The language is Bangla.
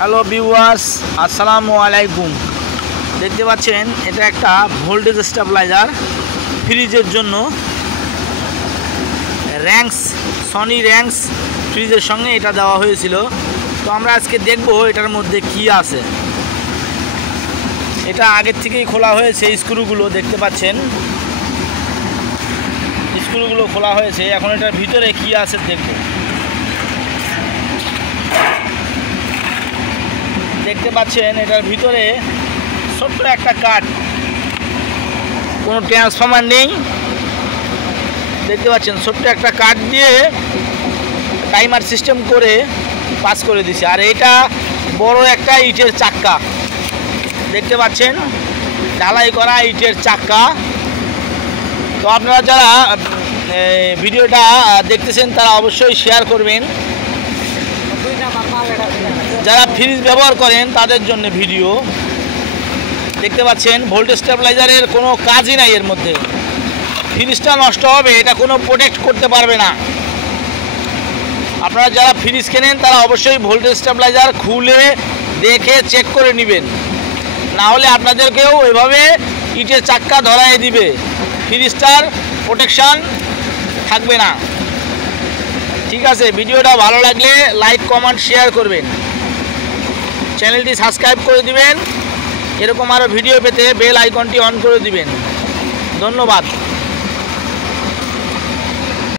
হ্যালো ভিউয়ার্স, আসসালামু আলাইকুম। দেখতে পাচ্ছেন এটা একটা ভোল্টেজ স্টেবিলাইজার ফ্রিজের জন্য। র্যাঙ্কস, সনি র্যাঙ্কস ফ্রিজের সঙ্গে এটা দেওয়া হয়েছিল। তো আমরা আজকে দেখব এটার মধ্যে কি আছে। এটা আগের থেকেই খোলা হয়েছে, স্ক্রুগুলো দেখতে পাচ্ছেন, স্ক্রুগুলো খোলা হয়েছে। এখন এটার ভিতরে কি আছে দেখব। দেখতে পাচ্ছেন এটার ভিতরে ছোট্ট একটা কাঠ, কোনো ট্রান্সফরমার নেই। দেখতে পাচ্ছেন ছোট্ট একটা কাঠ দিয়ে টাইমার সিস্টেম করে পাস করে দিছে। আর এটা বড় একটা ইটের চাক্কা, দেখতে পাচ্ছেন ঢালাই করা ইটের চাক্কা। তো আপনারা যারা ভিডিওটা দেখতেছেন তারা অবশ্যই শেয়ার করবেন। যারা ফ্রিজ ব্যবহার করেন তাদের জন্য ভিডিও। দেখতে পাচ্ছেন ভোল্টেজ স্টেবিলাইজারের কোনো কাজই নাই এর মধ্যে। ফ্রিজটা নষ্ট হবে, এটা কোনো প্রোটেক্ট করতে পারবে না। আপনারা যারা ফ্রিজ কেনেন তারা অবশ্যই ভোল্টেজ স্টেবিলাইজার খুলে দেখে চেক করে নেবেন, না হলে আপনাদেরকেও এভাবে ইটের চাক্কা ধরায় দিবে, ফ্রিজটার প্রোটেকশান থাকবে না। ঠিক আছে, ভিডিওটা ভালো লাগলে লাইক, কমেন্ট, শেয়ার করবেন, চ্যানেলটি সাবস্ক্রাইব করে দিবেন। এরকম আরও ভিডিও পেতে বেল আইকনটি অন করে দিবেন। ধন্যবাদ।